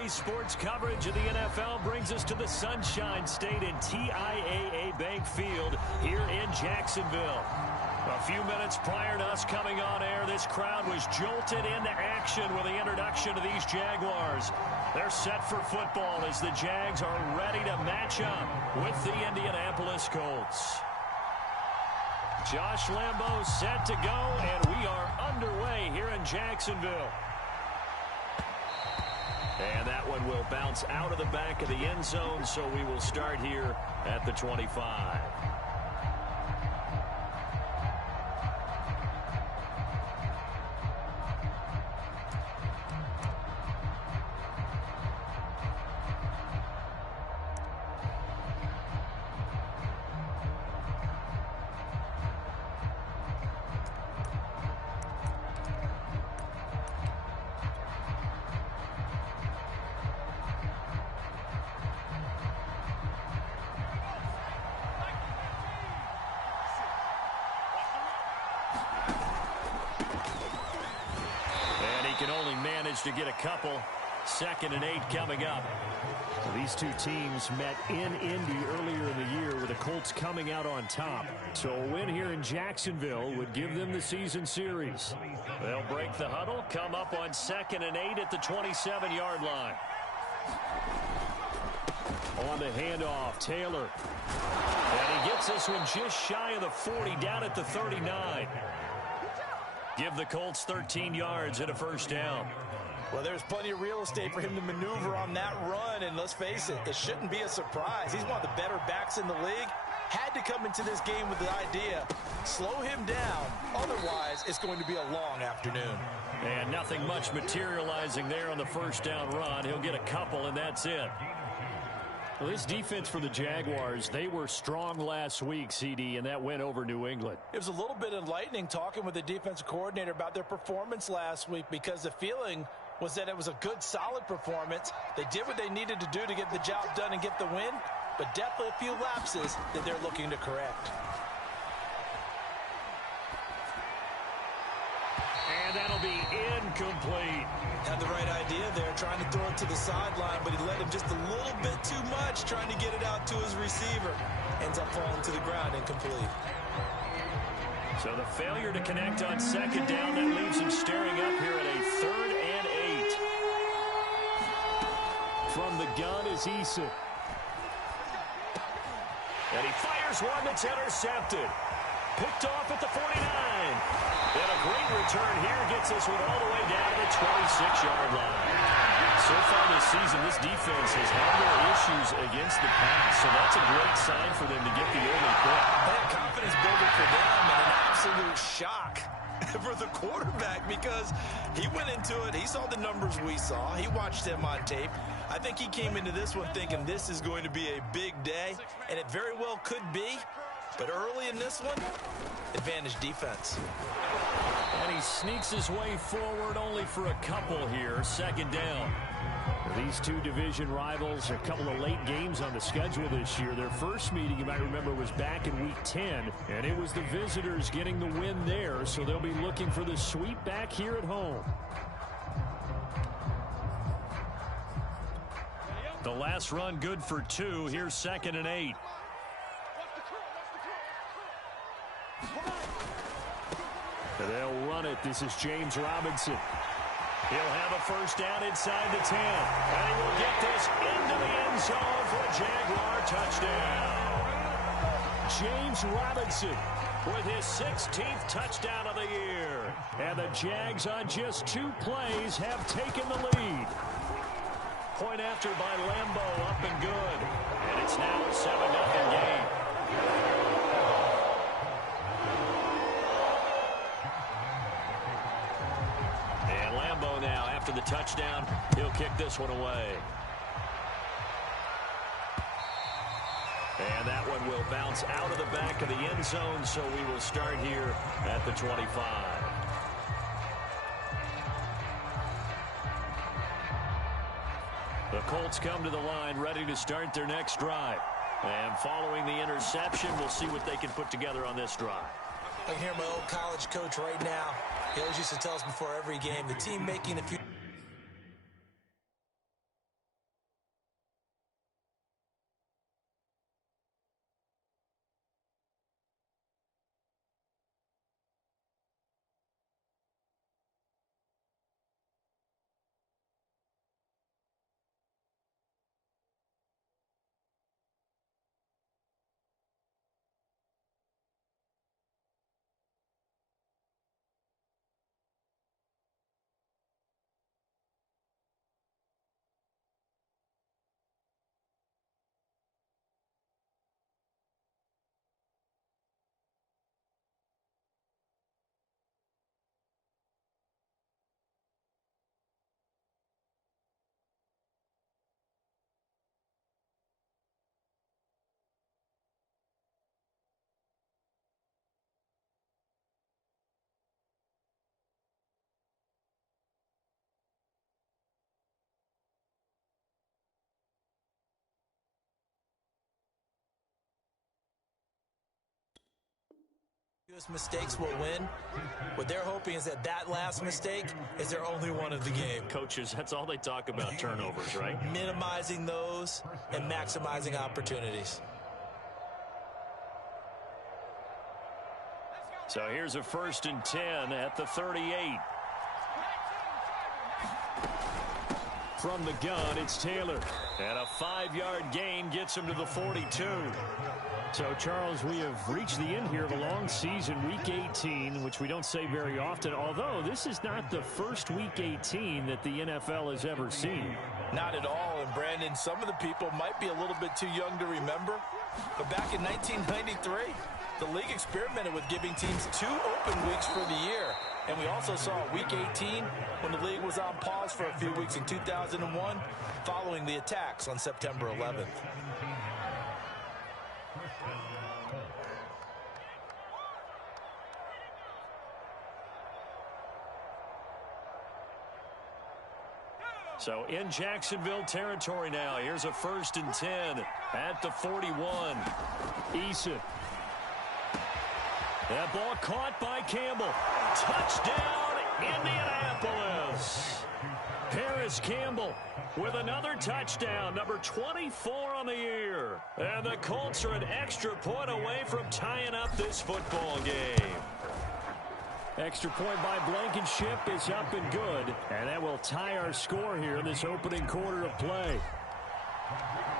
Today's sports coverage of the NFL brings us to the Sunshine State and TIAA Bank Field here in Jacksonville. A few minutes prior to us coming on air, this crowd was jolted into action with the introduction of these Jaguars. They're set for football as the Jags are ready to match up with the Indianapolis Colts. Josh Lambeau set to go, and we are underway here in Jacksonville. And that one will bounce out of the back of the end zone, so we will start here at the 25. To get a couple. 2nd and 8 coming up. These two teams met in Indy earlier in the year with the Colts coming out on top. So a win here in Jacksonville would give them the season series. They'll break the huddle, come up on 2nd and 8 at the 27-yard line. On the handoff, Taylor. And he gets this one just shy of the 40, down at the 39. Give the Colts 13 yards and a first down. Well, there's plenty of real estate for him to maneuver on that run, and let's face it, it shouldn't be a surprise. He's one of the better backs in the league. Had to come into this game with the idea, slow him down, otherwise it's going to be a long afternoon. And nothing much materializing there on the first down run. He'll get a couple, and that's it. Well, this defense for the Jaguars, they were strong last week, CD, and that went over New England. It was a little bit enlightening talking with the defensive coordinator about their performance last week, because the feeling was that it was a good, solid performance. They did what they needed to do to get the job done and get the win, but definitely a few lapses that they're looking to correct. And that'll be incomplete. Had the right idea there, trying to throw it to the sideline, but he let him just a little bit too much, trying to get it out to his receiver. Ends up falling to the ground, incomplete. So the failure to connect on 2nd down, that leaves him staring up here at a 3rd and 8. From the gun is Eason. And he fires one that's intercepted. Picked off at the 49. And a great return here gets this one all the way down to the 26-yard line. So far this season, this defense has had their issues against the pass, so that's a great sign for them to get the early pick. That confidence building for them, and an absolute shock for the quarterback, because he went into it, he saw the numbers we saw, he watched them on tape. I think he came into this one thinking this is going to be a big day, and it very well could be. But early in this one, advantage defense. And he sneaks his way forward only for a couple here. 2nd down. These two division rivals, a couple of late games on the schedule this year. Their first meeting, you might remember, was back in Week 10, and it was the visitors getting the win there, so they'll be looking for the sweep back here at home. The last run good for 2. Here's 2nd and 8. They'll run it. This is James Robinson. He'll have a first down inside the 10. And he will get this into the end zone for a Jaguar touchdown. James Robinson with his 16th touchdown of the year. And the Jags on just 2 plays have taken the lead. Point after by Lambeau, up and good. And it's now a 7-0 game. Now, after the touchdown, he'll kick this one away. And that one will bounce out of the back of the end zone, so we will start here at the 25. The Colts come to the line ready to start their next drive. And following the interception, we'll see what they can put together on this drive. I can hear my old college coach right now. He always used to tell us before every game, the team making a few Mistakes will win. What they're hoping is that last mistake is their only one of the game. Coaches, that's all they talk about, turnovers, right? Minimizing those and maximizing opportunities. So here's a 1st and 10 at the 38. From the gun, it's Taylor. And a 5-yard gain gets him to the 42. So, Charles, we have reached the end here of a long season, Week 18, which we don't say very often, although this is not the first Week 18 that the NFL has ever seen. Not at all, and Brandon, some of the people might be a little bit too young to remember, but back in 1993, the league experimented with giving teams 2 open weeks for the year. And we also saw Week 18 when the league was on pause for a few weeks in 2001 following the attacks on September 11th. So in Jacksonville territory now. Here's a 1st and 10 at the 41. Issa. That ball caught by Campbell. Touchdown, Indianapolis. Paris Campbell with another touchdown, number 24 on the year. And the Colts are an extra point away from tying up this football game. Extra point by Blankenship is up and good. And that will tie our score here in this opening quarter of play.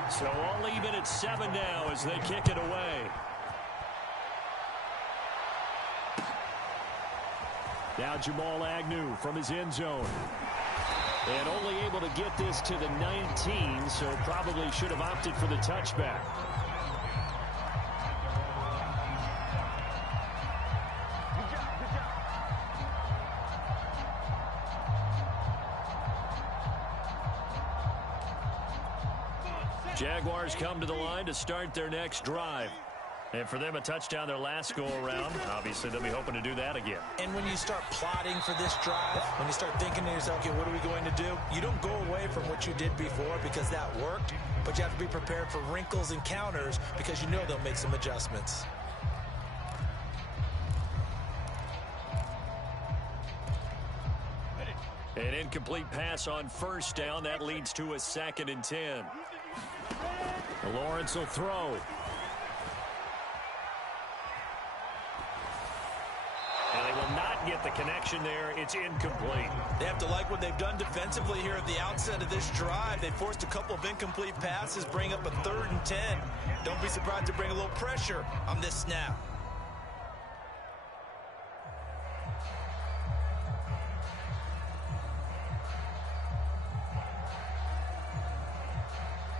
So all even at 7 now as they kick it away. Now Jamal Agnew from his end zone. And only able to get this to the 19, so probably should have opted for the touchback. Jaguars come to the line to start their next drive. And for them, a touchdown their last go-around. Obviously, they'll be hoping to do that again. And when you start plotting for this drive, when you start thinking to yourself, okay, what are we going to do? You don't go away from what you did before because that worked, but you have to be prepared for wrinkles and counters because you know they'll make some adjustments. An incomplete pass on 1st down. That leads to a 2nd and 10. Lawrence will throw. And they will not get the connection there. It's incomplete. They have to like what they've done defensively here at the outset of this drive. They forced a couple of incomplete passes, bring up a 3rd and 10. Don't be surprised to bring a little pressure on this snap.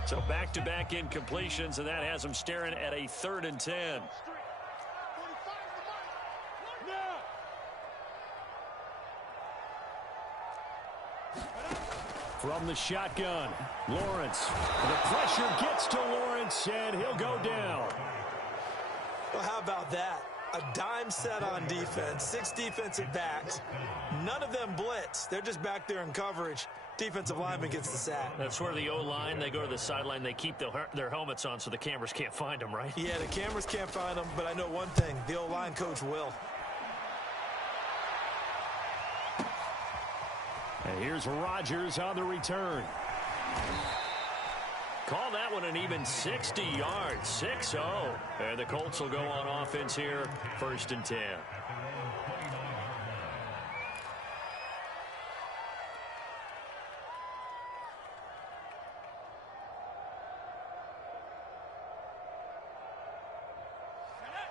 So back-to-back incompletions, and that has them staring at a 3rd and 10. From the shotgun, Lawrence. The pressure gets to Lawrence, and he'll go down. Well, how about that? A dime set on defense, 6 defensive backs. None of them blitz. They're just back there in coverage. Defensive lineman gets the sack. That's where the O-line, they go to the sideline, they keep their helmets on so the cameras can't find them, right? Yeah, the cameras can't find them, but I know one thing, the O-line coach will. And here's Rodgers on the return. Call that one an even 60 yards, 6-0. And the Colts will go on offense here, 1st and 10.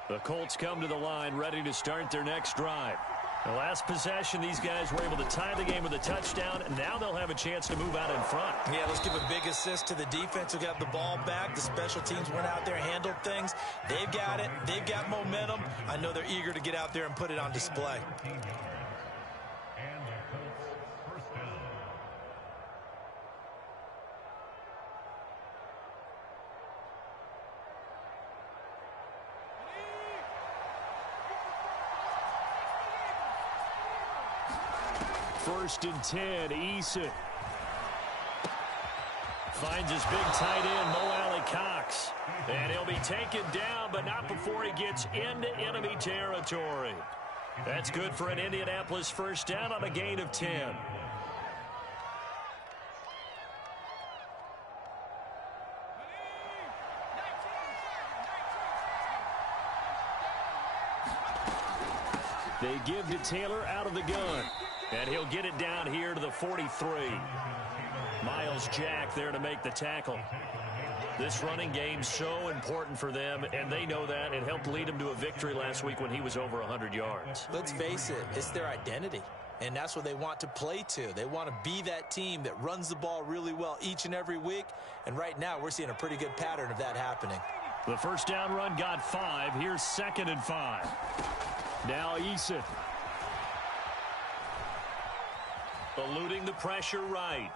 The Colts come to the line, ready to start their next drive. The last possession, these guys were able to tie the game with a touchdown, and now they'll have a chance to move out in front. Yeah, let's give a big assist to the defense who got the ball back. The special teams went out there, handled things. They've got it. They've got momentum. I know they're eager to get out there and put it on display. First and 10, Issa. Finds his big tight end, Mo Cox. And he'll be taken down, but not before he gets into enemy territory. That's good for an Indianapolis first down on a gain of 10. They give to Taylor out of the gun. And he'll get it down here to the 43. Miles Jack there to make the tackle. This running game's so important for them, and they know that. It helped lead them to a victory last week when he was over 100 yards. Let's face it, it's their identity, and that's what they want to play to. They want to be that team that runs the ball really well each and every week, and right now we're seeing a pretty good pattern of that happening. The first down run got 5. Here's 2nd and 5. Now Eason. Eluding the pressure right.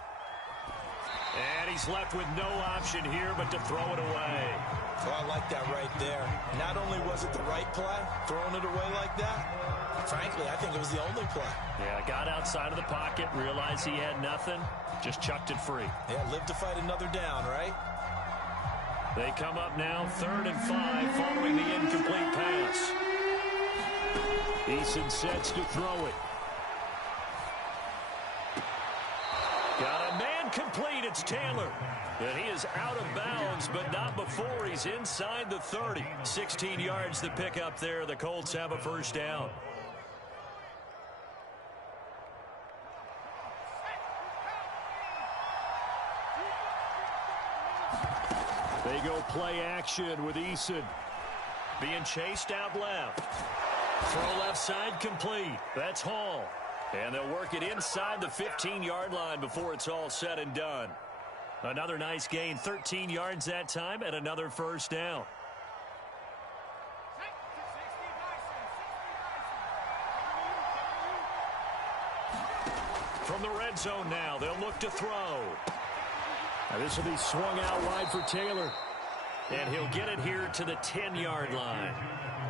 And he's left with no option here but to throw it away. Oh, I like that right there. Not only was it the right play, throwing it away like that, frankly, I think it was the only play. Yeah, got outside of the pocket, realized he had nothing, just chucked it free. Yeah, live to fight another down, right? They come up now 3rd and 5 following the incomplete pass. Eason sets to throw it. Got a man complete. It's Taylor. And he is out of bounds, but not before he's inside the 30. 16 yards to pick up there. The Colts have a first down. They go play action with Eason. Being chased out left. Throw left side complete. That's Hall. And they'll work it inside the 15-yard line before it's all said and done. Another nice gain, 13 yards that time, and another first down. From the red zone now, they'll look to throw. Now this will be swung out wide for Taylor. And he'll get it here to the 10-yard line.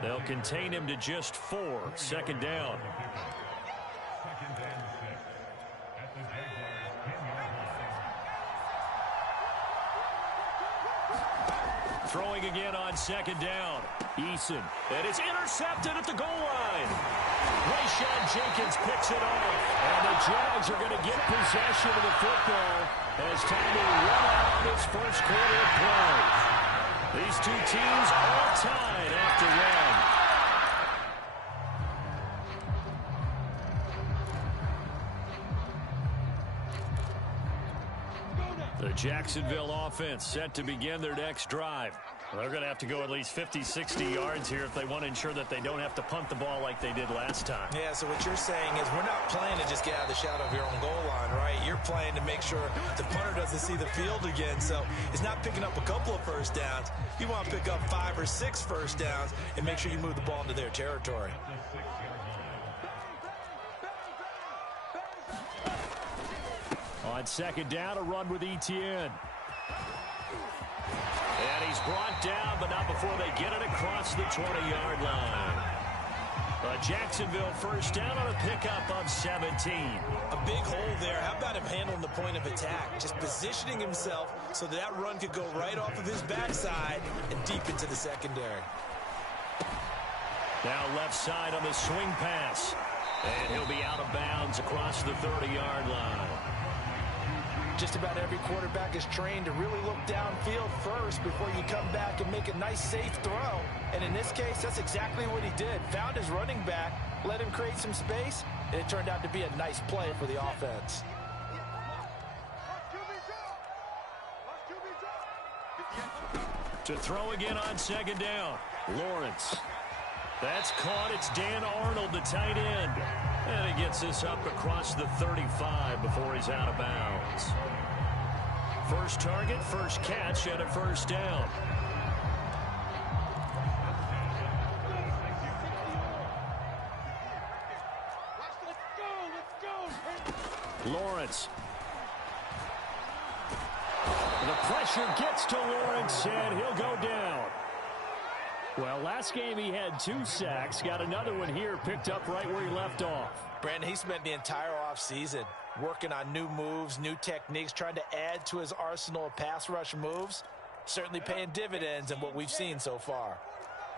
They'll contain him to just 4. 2nd down. Throwing again on 2nd down. Eason. And it's intercepted at the goal line. Rayshawn Jenkins picks it off. And the Jags are going to get possession of the football as time to run out on this first quarter of play. These two teams all tied after one. The Jacksonville offense set to begin their next drive. They're going to have to go at least 50, 60 yards here if they want to ensure that they don't have to punt the ball like they did last time. Yeah, so what you're saying is we're not playing to just get out of the shadow of your own goal line, right? You're playing to make sure the punter doesn't see the field again. So it's not picking up a couple of first downs. You want to pick up 5 or 6 first downs and make sure you move the ball into their territory. On 2nd down, a run with Etienne. And he's brought down, but not before they get it across the 20-yard line. A Jacksonville first down on a pickup of 17. A big hole there. How about him handling the point of attack? Just positioning himself so that run could go right off of his backside and deep into the secondary. Now left side on the swing pass. And he'll be out of bounds across the 30-yard line. Just about every quarterback is trained to really look downfield first before you come back and make a nice, safe throw. And in this case, that's exactly what he did. Found his running back, let him create some space, and it turned out to be a nice play for the offense. To throw again on 2nd down. Lawrence. That's caught. It's Dan Arnold, the tight end. And he gets this up across the 35 before he's out of bounds. First target, first catch, and a first down. Lawrence. The pressure gets to Lawrence, and he'll go down. Well, last game he had 2 sacks. Got another one here, picked up right where he left off. Brandon, he spent the entire offseason working on new moves, new techniques, trying to add to his arsenal of pass rush moves. certainly paying dividends in what we've seen so far.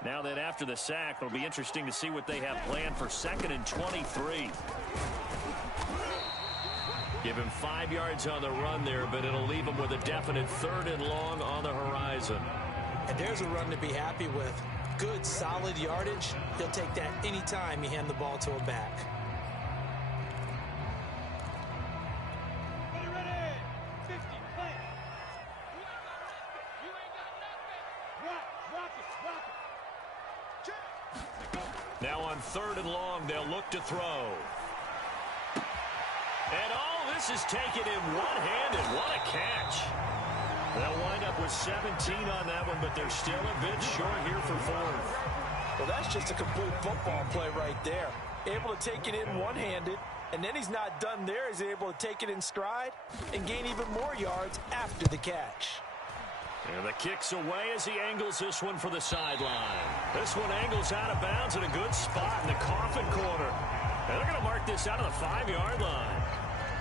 Now then, after the sack, it'll be interesting to see what they have planned for 2nd and 23. Give him 5 yards on the run there, but it'll leave him with a definite 3rd and long on the horizon. And there's a run to be happy with. Good, solid yardage. He'll take that any time you hand the ball to a back. Now on 3rd and long, they'll look to throw. And all this is taken in one-handed. What a catch. They'll wind up with 17 on that one, but they're still a bit short here for 4th. Well, that's just a complete football play right there. Able to take it in one-handed, and then he's not done there. He's able to take it in stride and gain even more yards after the catch. And the kick's away as he angles this one for the sideline. This one angles out of bounds in a good spot in the coffin corner. And they're going to mark this out of the 5-yard line.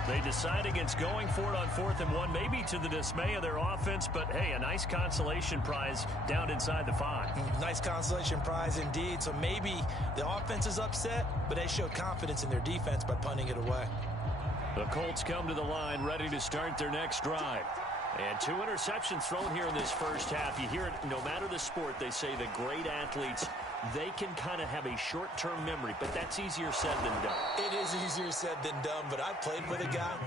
They decide against going for it on 4th and 1, maybe to the dismay of their offense, but hey, a nice consolation prize down inside the 5. Nice consolation prize indeed. So maybe the offense is upset, but they showed confidence in their defense by punting it away. The Colts come to the line ready to start their next drive. And 2 interceptions thrown here in this first half. You hear it, no matter the sport, they say the great athletes, they can kind of have a short-term memory, but that's easier said than done. It is easier said than done, but I played with a guy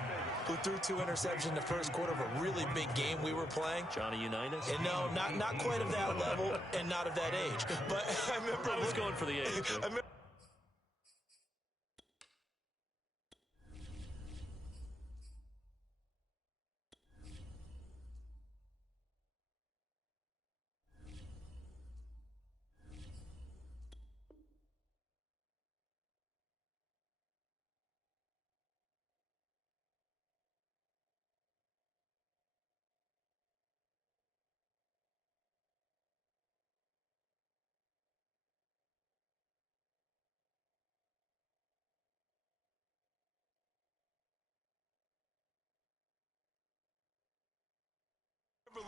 who threw 2 interceptions in the first quarter of a really big game we were playing. Johnny Unitas? And no, not quite of that level and not of that age. But I remember... I was going for the age.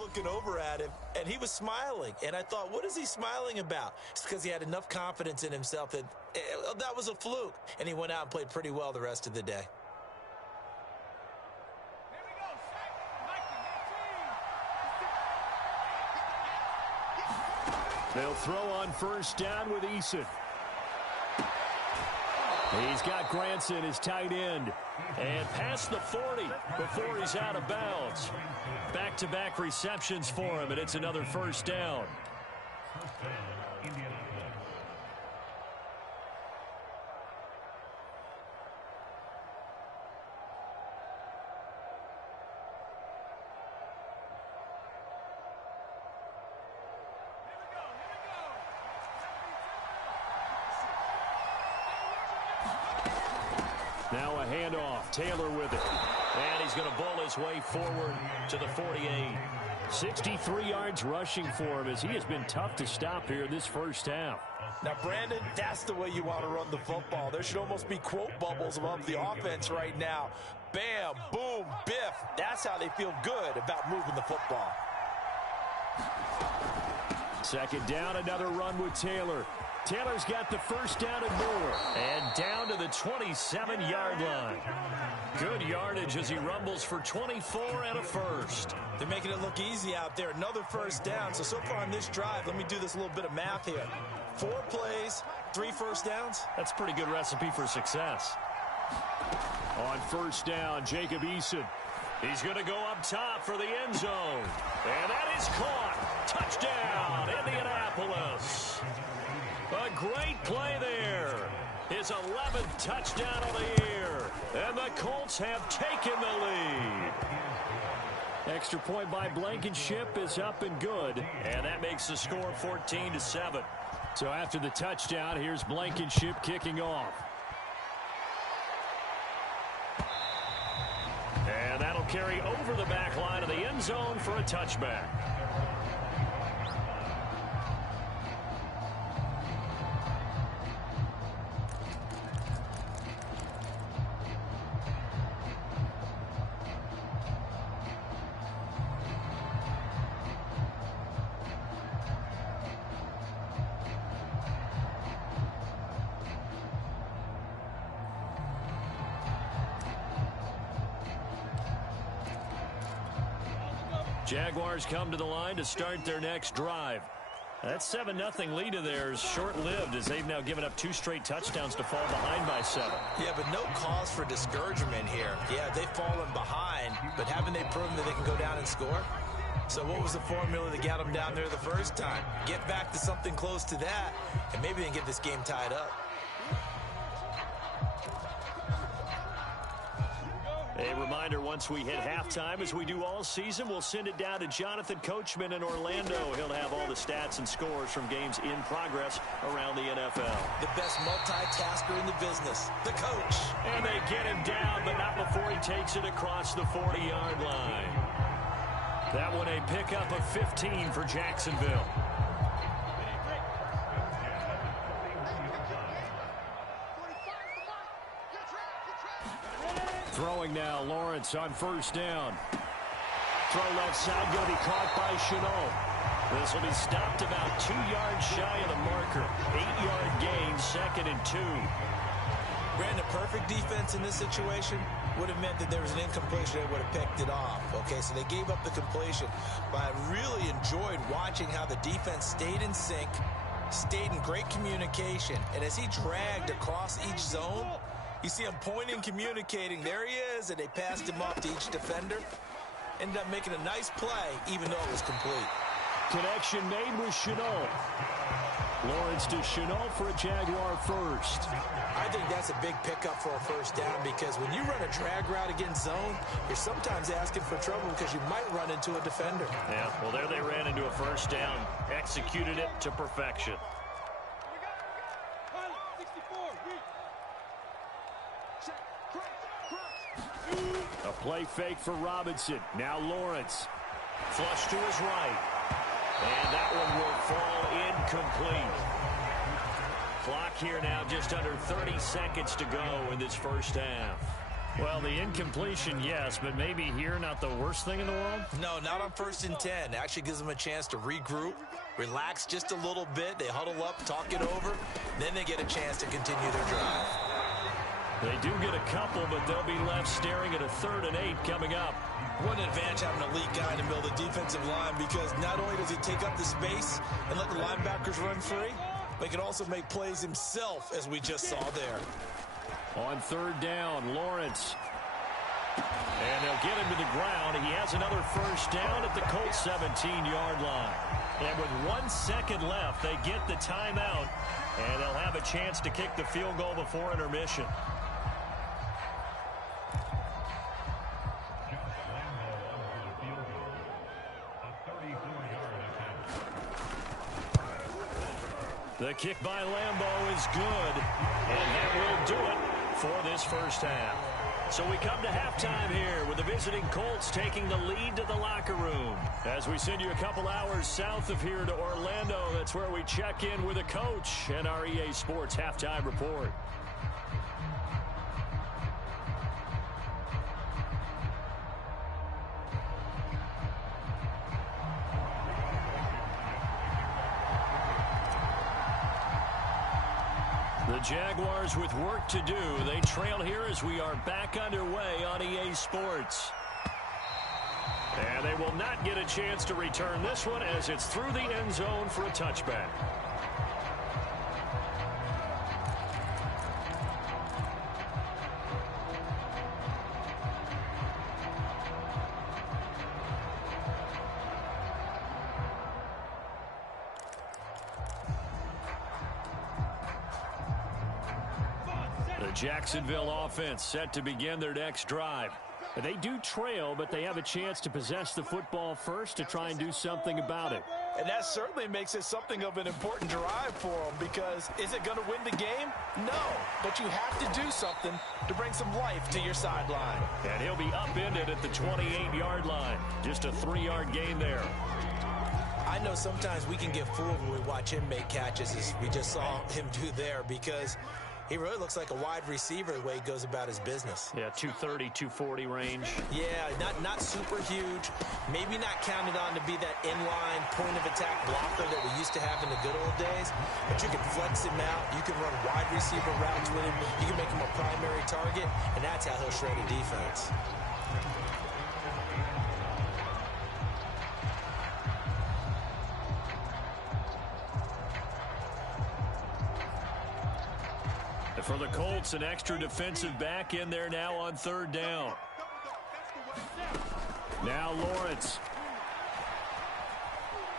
looking over at him, and he was smiling. And I thought, what is he smiling about? It's because he had enough confidence in himself that that was a fluke. And he went out and played pretty well the rest of the day. They'll throw on first down with Eason. He's got Granson, his tight end. And past the 40 before he's out of bounds. Back-to-back receptions for him, and it's another first down. Now a handoff. Taylor with it. And he's going to bowl his way forward to the 48. 63 yards rushing for him as he has been tough to stop here in this first half. Now, Brandon, that's the way you want to run the football. There should almost be quote bubbles above the offense right now. Bam, boom, biff. That's how they feel good about moving the football. Second down, another run with Taylor. Taylor's got the first down and more. And down to the 27-yard line. Good yardage as he rumbles for 24 and a first. They're making it look easy out there. Another first down. So far on this drive, let me do this little bit of math here. 4 plays, 3 first downs. That's a pretty good recipe for success. On first down, Jacob Eason. He's going to go up top for the end zone. And that is caught. Touchdown, Indianapolis. A great play there. His 11th touchdown of the year. And the Colts have taken the lead. Extra point by Blankenship is up and good. And that makes the score 14-7. So after the touchdown, here's Blankenship kicking off. And that'll carry over the back line of the end zone for a touchback. Jaguars come to the line to start their next drive. That 7-0 lead of theirs short-lived as they've now given up 2 straight touchdowns to fall behind by 7. Yeah, but no cause for discouragement here. Yeah, they've fallen behind, but haven't they proven that they can go down and score? So what was the formula that got them down there the first time? Get back to something close to that, and maybe they can get this game tied up. A reminder, once we hit halftime, as we do all season, we'll send it down to Jonathan Coachman in Orlando. He'll have all the stats and scores from games in progress around the NFL. The best multitasker in the business, the coach. And they get him down, but not before he takes it across the 40-yard line. That one a pickup of 15 for Jacksonville. Throwing now, Lawrence on first down. Throw left side, going to be caught by Shenault. This will be stopped about 2 yards shy of the marker. 8-yard gain, 2nd and 2. Brandon, perfect defense in this situation would have meant that there was an incompletion. They would have picked it off. Okay, so they gave up the completion. But I really enjoyed watching how the defense stayed in sync, stayed in great communication. And as he dragged across each zone, you see him pointing, communicating. There he is, and they passed him off to each defender. Ended up making a nice play, even though it was complete. Connection made with Shenault. Lawrence to Shenault for a Jaguar first. I think that's a big pickup for a first down because when you run a drag route against zone, you're sometimes asking for trouble because you might run into a defender. Yeah, well, there they ran into a first down. Executed it to perfection. A play fake for Robinson. Now Lawrence. Flush to his right. And that one will fall incomplete. Clock here now just under 30 seconds to go in this first half. Well, the incompletion, yes, but maybe here not the worst thing in the world? No, not on 1st and 10. Actually gives them a chance to regroup, relax just a little bit. They huddle up, talk it over. Then they get a chance to continue their drive. They do get a couple, but they'll be left staring at a 3rd and 8 coming up. What an advantage having an elite guy in the middle of the defensive line because not only does he take up the space and let the linebackers run free, but he can also make plays himself, as we just saw there. On 3rd down, Lawrence. And they'll get him to the ground. He has another first down at the Colts 17-yard line. And with 1 second left, they get the timeout, and they'll have a chance to kick the field goal before intermission. The kick by Lambeau is good, and that will do it for this first half. So we come to halftime here with the visiting Colts taking the lead to the locker room. As we send you a couple hours south of here to Orlando, that's where we check in with the coach and our EA Sports halftime report. The Jaguars with work to do. They trail here as we are back underway on EA Sports. And they will not get a chance to return this one as it's through the end zone for a touchback. Jacksonville offense set to begin their next drive. They do trail, but they have a chance to possess the football first to try and do something about it. And that certainly makes it something of an important drive for them because is it going to win the game? No, but you have to do something to bring some life to your sideline. And he'll be upended at the 28-yard line. Just a 3-yard gain there. I know sometimes we can get fooled when we watch him make catches as we just saw him do there because he really looks like a wide receiver the way he goes about his business. Yeah, 230, 240 range. Yeah, not super huge. Maybe not counted on to be that inline point-of-attack blocker that we used to have in the good old days. But you can flex him out. You can run wide receiver routes with him. You can make him a primary target, and that's how he'll shred a defense. For the Colts, an extra defensive back in there now on third down. Now Lawrence.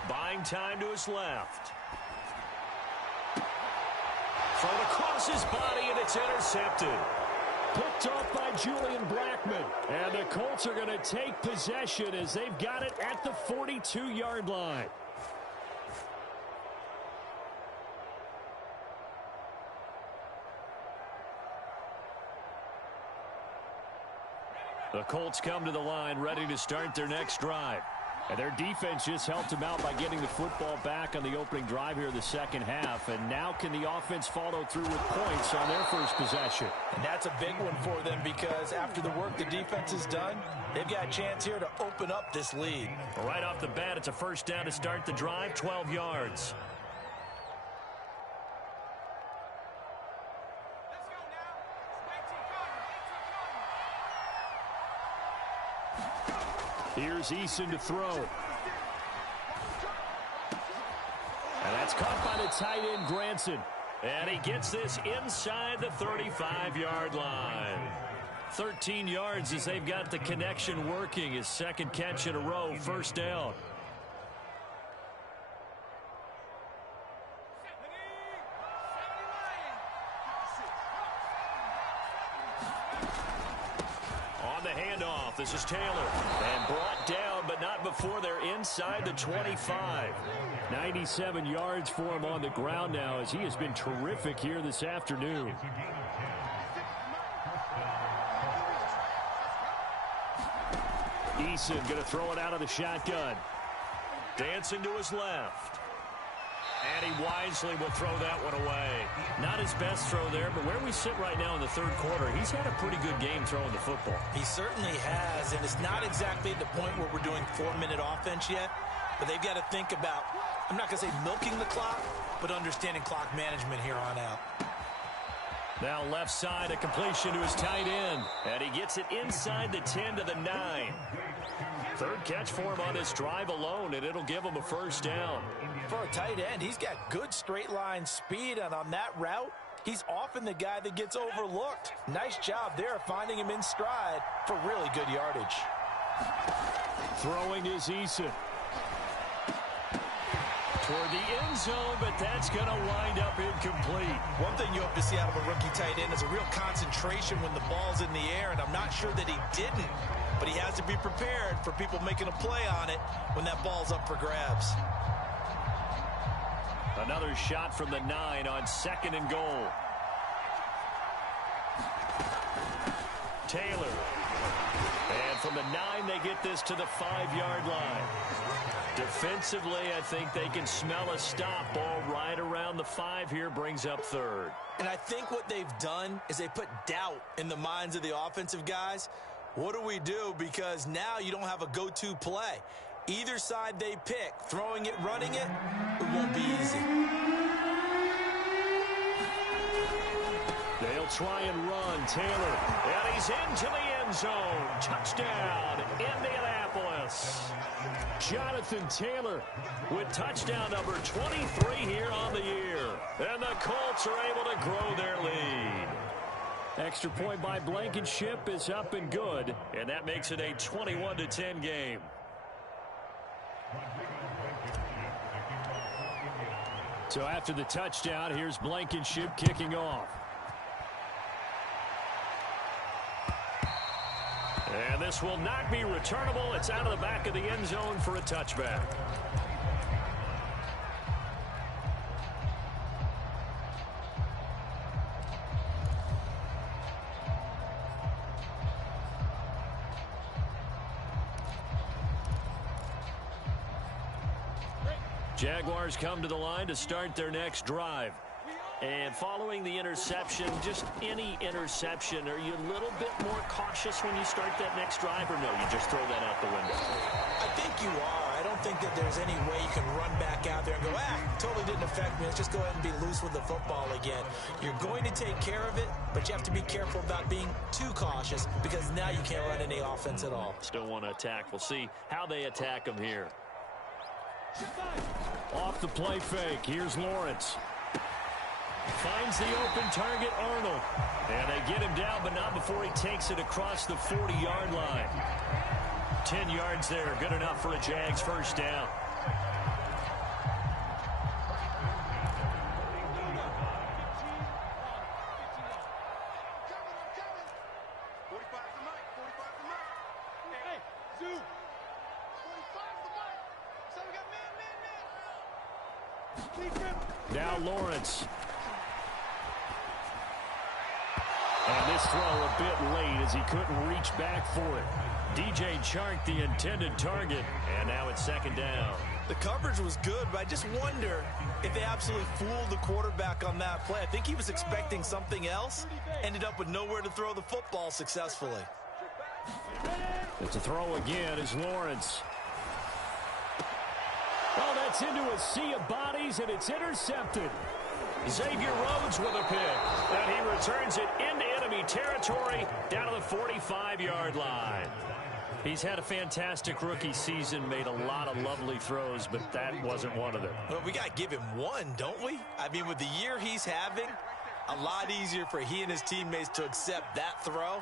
Buying time to his left. Thrown across his body, and it's intercepted. Picked off by Julian Blackmon. And the Colts are going to take possession as they've got it at the 42-yard line. The Colts come to the line ready to start their next drive. And their defense just helped them out by getting the football back on the opening drive here in the second half. And now can the offense follow through with points on their first possession? And that's a big one for them because after the work the defense has done, they've got a chance here to open up this lead. Right off the bat, it's a first down to start the drive, 12 yards. Here's Eason to throw. And that's caught by the tight end, Granson. And he gets this inside the 35-yard line. 13 yards as they've got the connection working. His second catch in a row, first down. This is Taylor, and brought down, but not before they're inside the 25. 97 yards for him on the ground now, as he has been terrific here this afternoon. Eason going to throw it out of the shotgun. Dancing to his left. And he wisely will throw that one away. Not his best throw there, but where we sit right now in the third quarter, he's had a pretty good game throwing the football. He certainly has, and it's not exactly at the point where we're doing 4-minute offense yet, but they've got to think about, I'm not going to say milking the clock, but understanding clock management here on out. Now left side, a completion to his tight end, and he gets it inside the 10 to the 9. Third catch for him on this drive alone, and it'll give him a first down. For a tight end, he's got good straight line speed, and on that route, he's often the guy that gets overlooked. Nice job there finding him in stride for really good yardage. Throwing is Eason. Toward the end zone, but that's going to wind up incomplete. One thing you hope to see out of a rookie tight end is a real concentration when the ball's in the air, and I'm not sure that he didn't, but he has to be prepared for people making a play on it when that ball's up for grabs. Another shot from the 9 on second and goal. Taylor. And from the 9, they get this to the 5-yard line. Defensively, I think they can smell a stop. Ball right around the 5 here, brings up third. And I think what they've done is they put doubt in the minds of the offensive guys. What do we do? Because now you don't have a go-to play. Either side they pick, throwing it, running it, it won't be easy. They'll try and run. Taylor, and he's into the end zone. Touchdown, Indianapolis. Jonathan Taylor with touchdown number 23 here on the year. And the Colts are able to grow their lead. Extra point by Blankenship is up and good, and that makes it a 21-10 game. So after the touchdown, here's Blankenship kicking off. And this will not be returnable. It's out of the back of the end zone for a touchback. Jaguars come to the line to start their next drive. And following the interception, just any interception, are you a little bit more cautious when you start that next drive, or no, you just throw that out the window? I think you are. I don't think that there's any way you can run back out there and go, totally didn't affect me. Let's just go ahead and be loose with the football again. You're going to take care of it, but you have to be careful about being too cautious because now you can't run any offense at all. Still want to attack. We'll see how they attack them here. Off the play fake, here's Lawrence. Finds the open target, Arnold. And they get him down, but not before he takes it across the 40-yard line. 10 yards there, good enough for a Jags first down. Now Lawrence. And this throw a bit late as he couldn't reach back for it. DJ Chark, the intended target, and now it's second down. The coverage was good, but I just wonder if they absolutely fooled the quarterback on that play. I think he was expecting something else, ended up with nowhere to throw the football successfully. It's a throw again as Lawrence. Oh, that's into a sea of bodies, and it's intercepted. Xavier Rhodes with a pick, and he returns it into enemy territory down to the 45-yard line. He's had a fantastic rookie season, made a lot of lovely throws, but that wasn't one of them. Well, we got to give him one, don't we? I mean, with the year he's having, a lot easier for he and his teammates to accept that throw,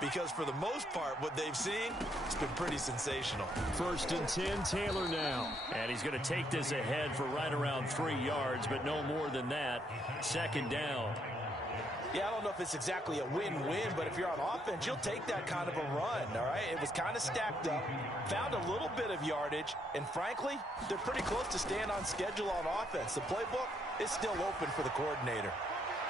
because for the most part, what they've seen, it's been pretty sensational. 1st and 10, Taylor now. And he's going to take this ahead for right around 3 yards, but no more than that. Second down. Yeah, I don't know if it's exactly a win-win, but if you're on offense, you'll take that kind of a run, all right? It was kind of stacked up, found a little bit of yardage, and frankly, they're pretty close to staying on schedule on offense. The playbook is still open for the coordinator.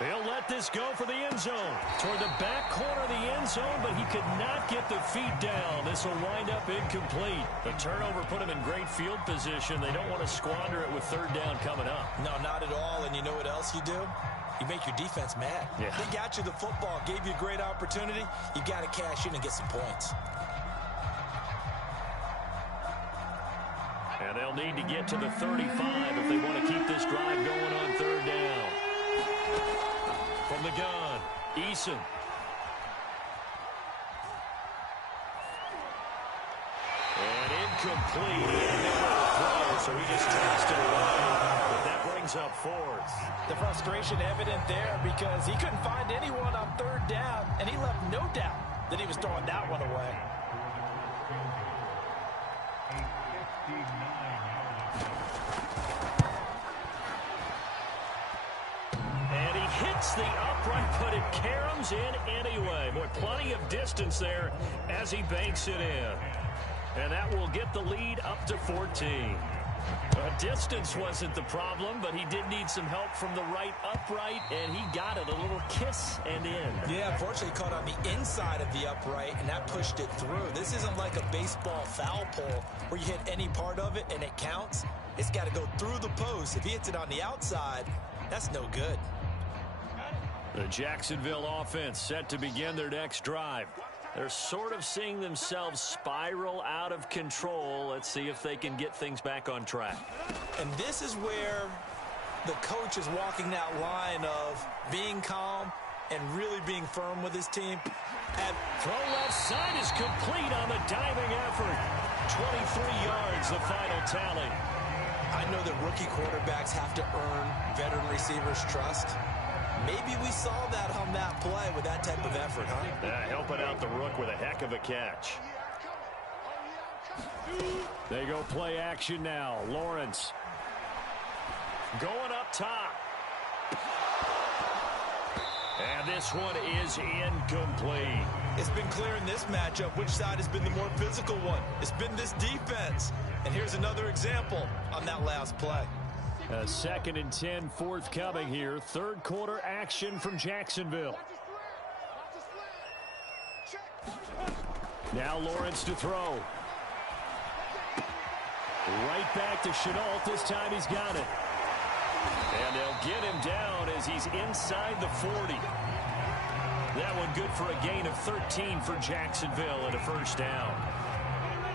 They'll let this go for the end zone. Toward the back corner of the end zone, but he could not get the feet down. This will wind up incomplete. The turnover put him in great field position. They don't want to squander it with third down coming up. No, not at all. And you know what else you do? You make your defense mad. Yeah. They got you the football, gave you a great opportunity. You got to cash in and get some points. And they'll need to get to the 35 if they want to keep this drive going on third down. From the gun, Eason. And incomplete. So he just tossed it away. But that brings up fourth. The frustration evident there because he couldn't find anyone on third down, and he left no doubt that he was throwing that one away. And he hits the upright, but it caroms in anyway. Boy, plenty of distance there as he banks it in. And that will get the lead up to 14. Distance wasn't the problem, but he did need some help from the right upright, and he got it. A little kiss and in. Yeah, unfortunately caught on the inside of the upright, and that pushed it through. This isn't like a baseball foul pole where you hit any part of it and it counts. It's got to go through the post. If he hits it on the outside, that's no good. The Jacksonville offense set to begin their next drive. They're sort of seeing themselves spiral out of control. Let's see if they can get things back on track. And this is where the coach is walking that line of being calm and really being firm with his team. And throw left side is complete on the diving effort. 23 yards, the final tally. I know that rookie quarterbacks have to earn veteran receivers' trust. Maybe we saw that on that play with that type of effort, huh? Yeah, helping out the rook with a heck of a catch. They go play action now. Lawrence going up top. And this one is incomplete. It's been clear in this matchup which side has been the more physical one. It's been this defense. And here's another example on that last play. 2nd and 10 forthcoming here. Third quarter action from Jacksonville. Now Lawrence to throw. Right back to Chenault. This time he's got it. And they'll get him down as he's inside the 40. That one good for a gain of 13 for Jacksonville and a first down.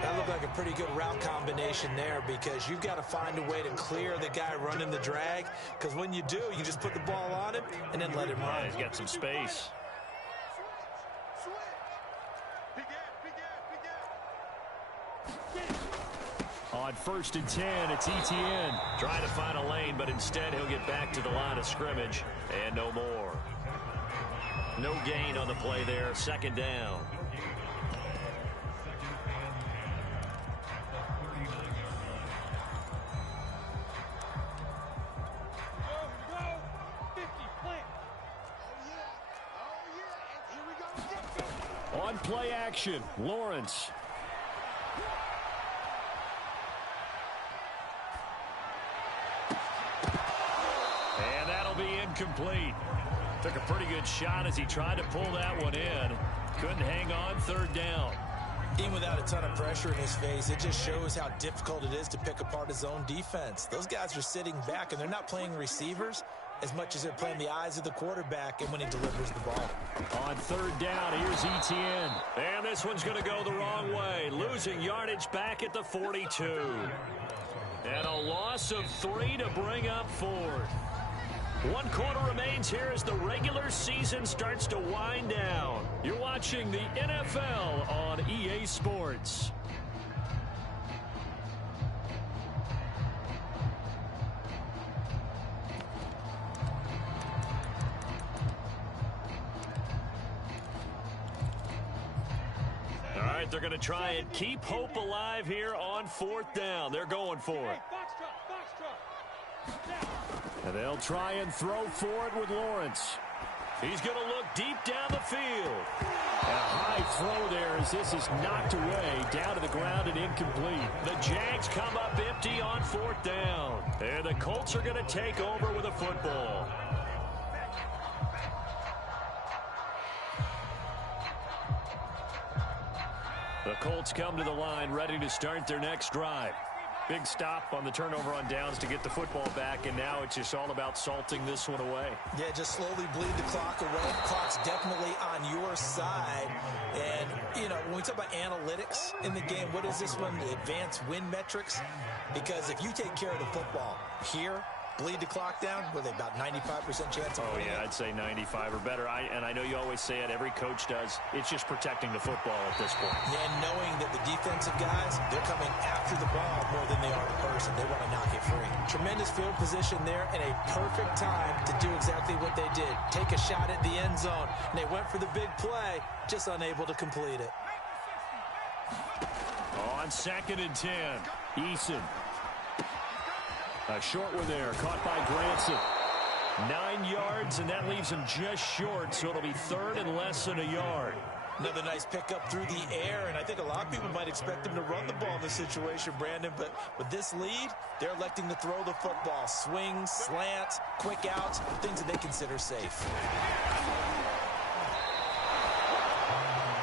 That looked like a pretty good route combination there because you've got to find a way to clear the guy running the drag, because when you do, you just put the ball on him and then let him run. Yeah, he's got some space. On 1st and 10, it's Etienne. Trying to find a lane, but instead he'll get back to the line of scrimmage and no more. No gain on the play there. 2nd down. On play action, Lawrence. And that'll be incomplete. Took a pretty good shot as he tried to pull that one in. Couldn't hang on. 3rd down. Even without a ton of pressure in his face, it just shows how difficult it is to pick apart his own defense. Those guys are sitting back, and they're not playing receivers as much as they're playing the eyes of the quarterback and when he delivers the ball. On 3rd down, here's Etienne. And this one's going to go the wrong way. Losing yardage back at the 42. And a loss of 3 to bring up 4th. 1 quarter remains here as the regular season starts to wind down. You're watching the NFL on EA Sports. All right, they're going to try and keep hope alive here on 4th down. They're going for it. And they'll try and throw for it with Lawrence. He's going to look deep down the field. A high throw there as this is knocked away, down to the ground and incomplete. The Jags come up empty on 4th down. And the Colts are going to take over with a football. The Colts come to the line, ready to start their next drive. Big stop on the turnover on downs to get the football back, and now it's just all about salting this one away. Yeah, just slowly bleed the clock away. The clock's definitely on your side. And, you know, when we talk about analytics in the game, what is this one? The advanced win metrics? Because if you take care of the football here, bleed the clock down, with about 95% chance of winning. Yeah, I'd say 95 or better. And I know you always say it, every coach does. It's just protecting the football at this point. Yeah, and knowing that the defensive guys, they're coming after the ball more than they are the person. They want to knock it free. Tremendous field position there and a perfect time to do exactly what they did. Take a shot at the end zone. And they went for the big play, just unable to complete it. On 2nd and 10, Eason. A short one there, caught by Granson. 9 yards, and that leaves him just short, so it'll be 3rd and less than a yard. Another nice pickup through the air, and I think a lot of people might expect him to run the ball in this situation, Brandon, but with this lead, they're electing to throw the football. Swings, slants, quick outs, things that they consider safe.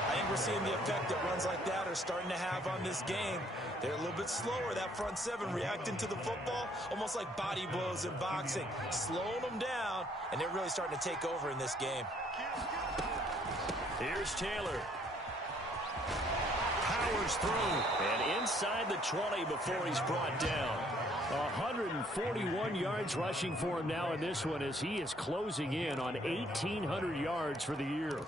I think we're seeing the effect that runs like that are starting to have on this game. They're a little bit slower, that front 7 reacting to the football, almost like body blows in boxing, slowing them down, and they're really starting to take over in this game. Here's Taylor. Powers through, and inside the 20 before he's brought down. 141 yards rushing for him now in this one as he is closing in on 1,800 yards for the year.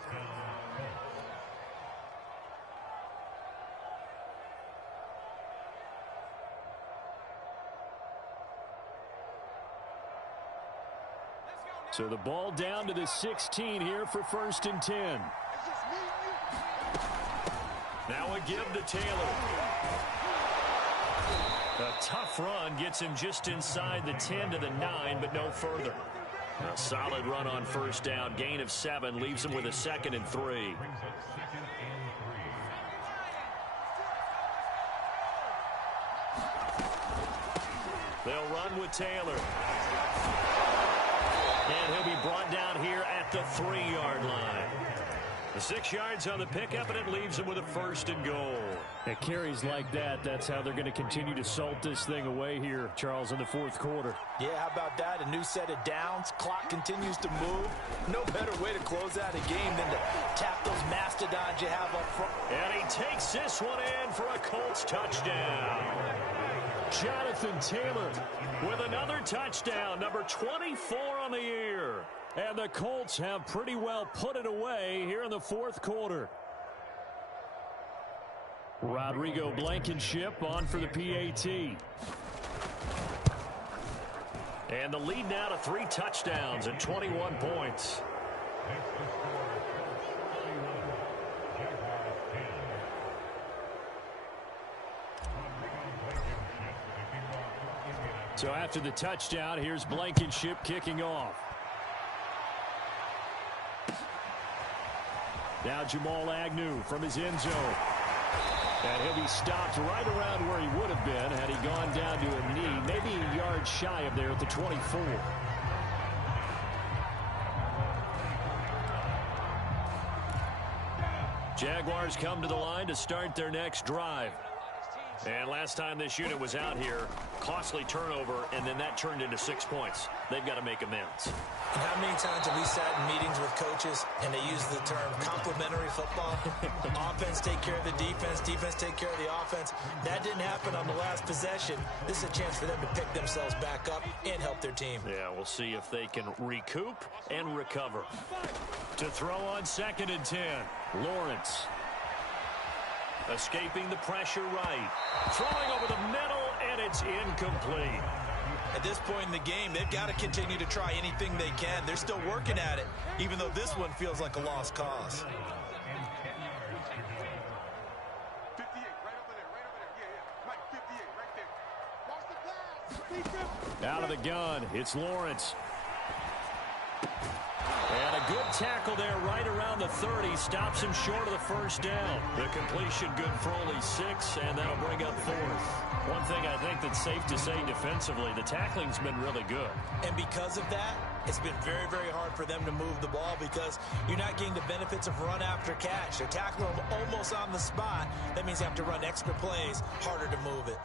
So the ball down to the 16 here for 1st and 10. Now a give to Taylor. A tough run gets him just inside the 10 to the 9, but no further. A solid run on 1st down. Gain of 7 leaves him with a 2nd and 3. They'll run with Taylor. And he'll be brought down here at the 3-yard line. The 6 yards on the pickup, and it leaves him with a 1st and goal. At carries like that, that's how they're going to continue to salt this thing away here, Charles, in the 4th quarter. Yeah, how about that? A new set of downs. Clock continues to move. No better way to close out a game than to tap those mastodons you have up front. And he takes this one in for a Colts touchdown. Jonathan Taylor with another touchdown, number 24 on the year. And the Colts have pretty well put it away here in the 4th quarter. Rodrigo Blankenship on for the PAT. And the lead now to 3 touchdowns and 21 points. So after the touchdown, here's Blankenship kicking off. Now Jamal Agnew from his end zone. And he'll be stopped right around where he would have been had he gone down to a knee, maybe a yard shy of there at the 24. Jaguars come to the line to start their next drive. And last time this unit was out here, costly turnover, and then that turned into 6 points. They've got to make amends. And how many times have we sat in meetings with coaches and they use the term complementary football? Offense take care of the defense, defense take care of the offense. That didn't happen on the last possession. This is a chance for them to pick themselves back up and help their team. Yeah, we'll see if they can recoup and recover. To throw on 2nd and 10, Lawrence. Escaping the pressure right. Throwing over the middle, and it's incomplete. At this point in the game, they've got to continue to try anything they can. They're still working at it, even though this one feels like a lost cause. 58, right over there, right over there. Yeah. Mike, 58, right there. Watch the pass. Out of the gun, it's Lawrence. And a good tackle there right around the 30. Stops him short of the first down. The completion good for only 6, and that'll bring up 4th. One thing I think that's safe to say defensively, the tackling's been really good. And because of that, it's been very, very hard for them to move the ball because you're not getting the benefits of run after catch. They're tackling them almost on the spot. That means you have to run extra plays, harder to move it.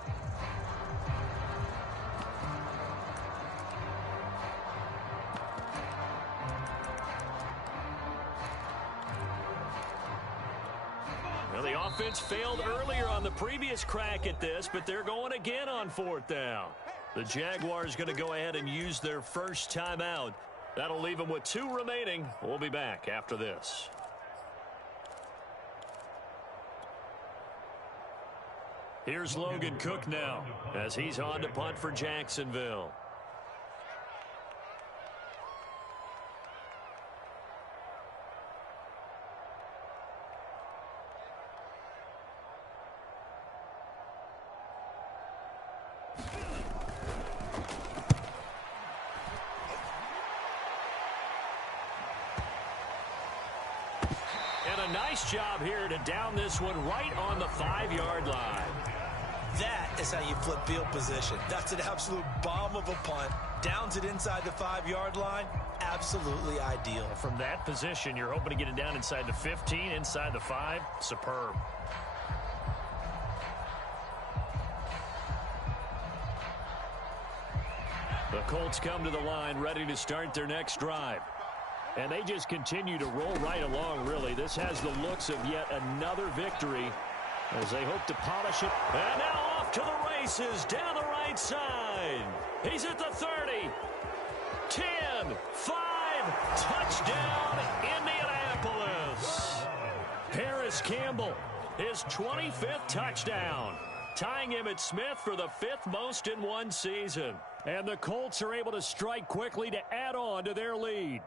Well, the offense failed earlier on the previous crack at this, but they're going again on 4th down. The Jaguars going to go ahead and use their first timeout. That'll leave them with 2 remaining. We'll be back after this. Here's Logan Cook now as he's on to punt for Jacksonville. Nice job here to down this one right on the 5-yard line. That is how you flip field position. That's an absolute bomb of a punt. Downs it inside the 5-yard line. Absolutely ideal. From that position, you're hoping to get it down inside the 15, inside the 5. Superb. The Colts come to the line ready to start their next drive. And they just continue to roll right along, really. This has the looks of yet another victory as they hope to polish it. And now off to the races down the right side. He's at the 30. 10, 5, touchdown, Indianapolis. Harris Campbell, his 25th touchdown, tying Emmitt Smith for the 5th most in one season. And the Colts are able to strike quickly to add on to their lead.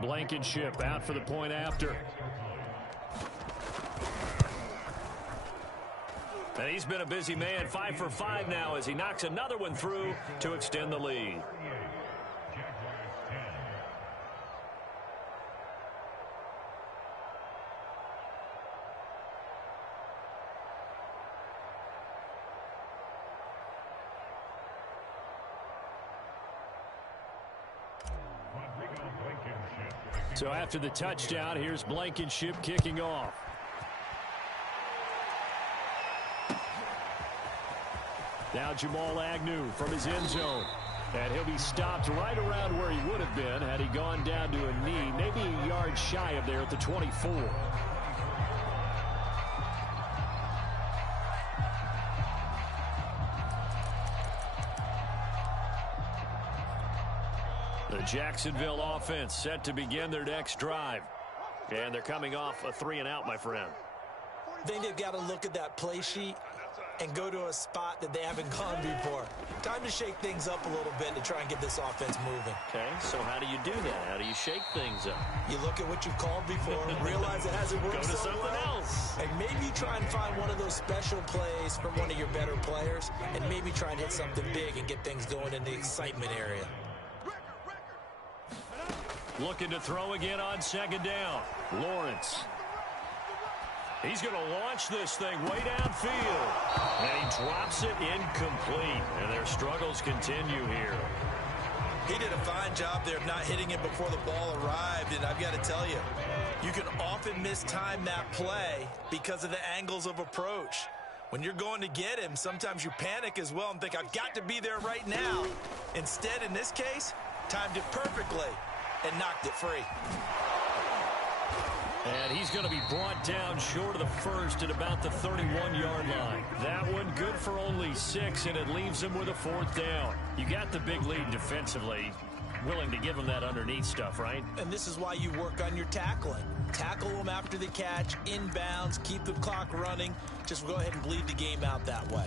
Blankenship out for the point after. And he's been a busy man, 5 for 5 now as he knocks another one through to extend the lead. So after the touchdown, here's Blankenship kicking off. Now Jamal Agnew from his end zone. And he'll be stopped right around where he would have been had he gone down to a knee, maybe a yard shy of there at the 24. The Jacksonville offense set to begin their next drive. And they're coming off a 3-and-out, my friend. I think they've got to look at that play sheet and go to a spot that they haven't gone before. Time to shake things up a little bit to try and get this offense moving. Okay, so how do you do that? How do you shake things up? You look at what you've called before, realize it hasn't worked Go to so something well, else. and maybe you try and find one of those special plays from one of your better players, and maybe try and hit something big and get things going in the excitement area. Looking to throw again on second down. Lawrence. He's going to launch this thing way downfield. And he drops it incomplete. And their struggles continue here. He did a fine job there of not hitting it before the ball arrived. And I've got to tell you, you can often mistime that play because of the angles of approach. When you're going to get him, sometimes you panic as well and think, I've got to be there right now. Instead, in this case, timed it perfectly and knocked it free. And he's going to be brought down short of the first at about the 31-yard line. That one good for only 6, and it leaves him with a 4th down. You got the big lead defensively. Willing to give him that underneath stuff, right? And this is why you work on your tackling. Tackle them after the catch, inbounds, keep the clock running. Just go ahead and bleed the game out that way.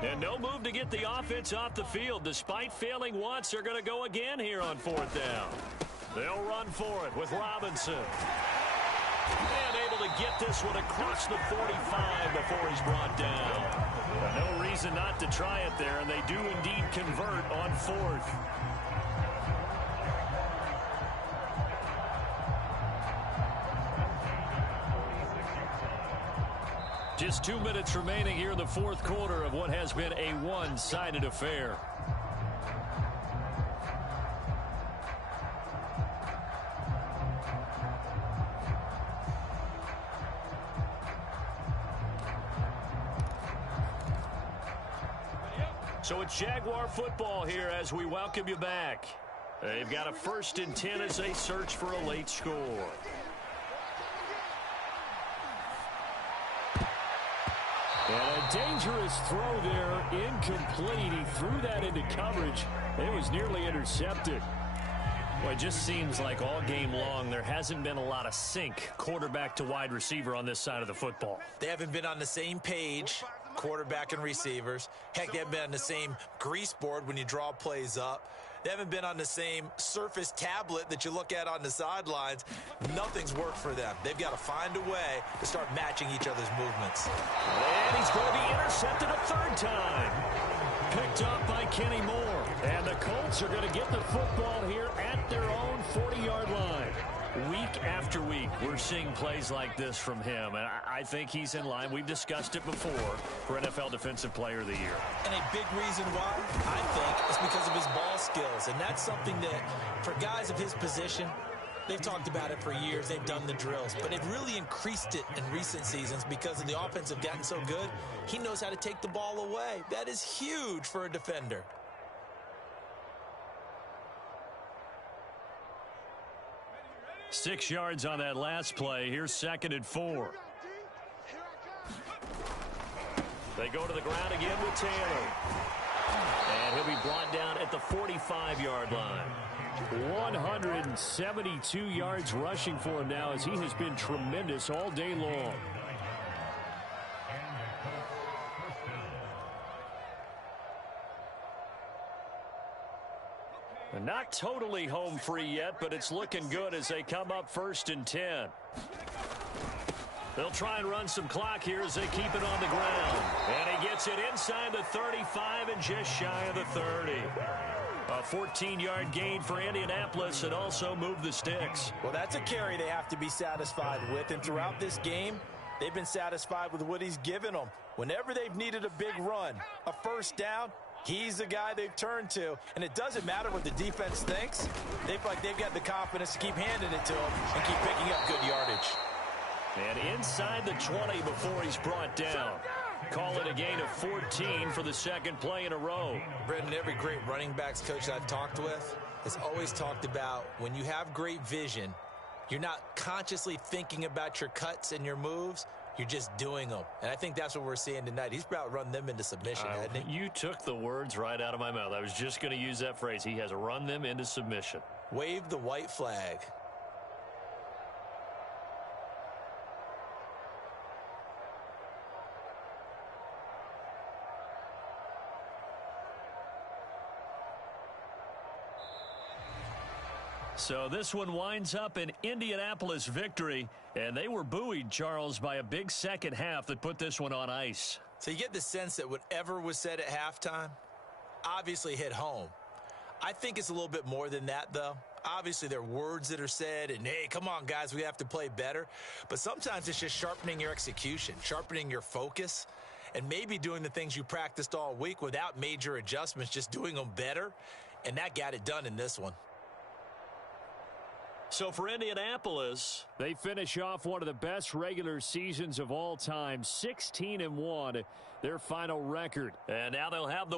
And no move to get the offense off the field. Despite failing once, they're going to go again here on 4th down. They'll run for it with Robinson. And able to get this one across the 45 before he's brought down. No reason not to try it there, and they do indeed convert on 4th. Just 2 minutes remaining here in the 4th quarter of what has been a one-sided affair. So it's Jaguar football here as we welcome you back. They've got a 1st and 10 as they search for a late score. And a dangerous throw there, incomplete. He threw that into coverage. It was nearly intercepted. Well, it just seems like all game long there hasn't been a lot of sync quarterback to wide receiver on this side of the football. They haven't been on the same page, quarterback and receivers. Heck, they haven't been on the same grease board when you draw plays up. They haven't been on the same surface tablet that you look at on the sidelines. Nothing's worked for them. They've got to find a way to start matching each other's movements. And he's going to be intercepted a 3rd time. Picked up by Kenny Moore. And the Colts are going to get the football here at their own 40-yard line. Week after week, we're seeing plays like this from him, and I think he's in line. We've discussed it before for NFL Defensive Player of the Year. And a big reason why, I think, is because of his ball skills. And that's something that, for guys of his position, they've talked about it for years. They've done the drills. But they've really increased it in recent seasons because of the offense have gotten so good. He knows how to take the ball away. That is huge for a defender. Six yards on that last play. Here's 2nd and 4. They go to the ground again with Taylor. And he'll be brought down at the 45-yard line. 172 yards rushing for him now as he has been tremendous all day long. Not totally home free yet, but it's looking good as they come up 1st and 10. They'll try and run some clock here as they keep it on the ground. And he gets it inside the 35 and just shy of the 30. A 14-yard gain for Indianapolis and also moved the sticks. Well, that's a carry they have to be satisfied with. And throughout this game, they've been satisfied with what he's given them. Whenever they've needed a big run, a 1st down, he's the guy they've turned to, and it doesn't matter what the defense thinks. They've got the confidence to keep handing it to him and keep picking up good yardage. And inside the 20 before he's brought down. Call it a gain of 14 for the 2nd play in a row. Brendan, every great running backs coach I've talked with has always talked about when you have great vision, you're not consciously thinking about your cuts and your moves. You're just doing them. And I think that's what we're seeing tonight. He's about run them into submission, hasn't he? You took the words right out of my mouth. I was just going to use that phrase. He has run them into submission. Wave the white flag. So this one winds up an Indianapolis victory, and they were buoyed, Charles, by a big second half that put this one on ice. So you get the sense that whatever was said at halftime obviously hit home. I think it's a little bit more than that, though. Obviously, there are words that are said, and, hey, come on, guys, we have to play better. But sometimes it's just sharpening your execution, sharpening your focus, and maybe doing the things you practiced all week without major adjustments, just doing them better, and that got it done in this one. So for Indianapolis, they finish off one of the best regular seasons of all time, 16-1, their final record. And now they'll have the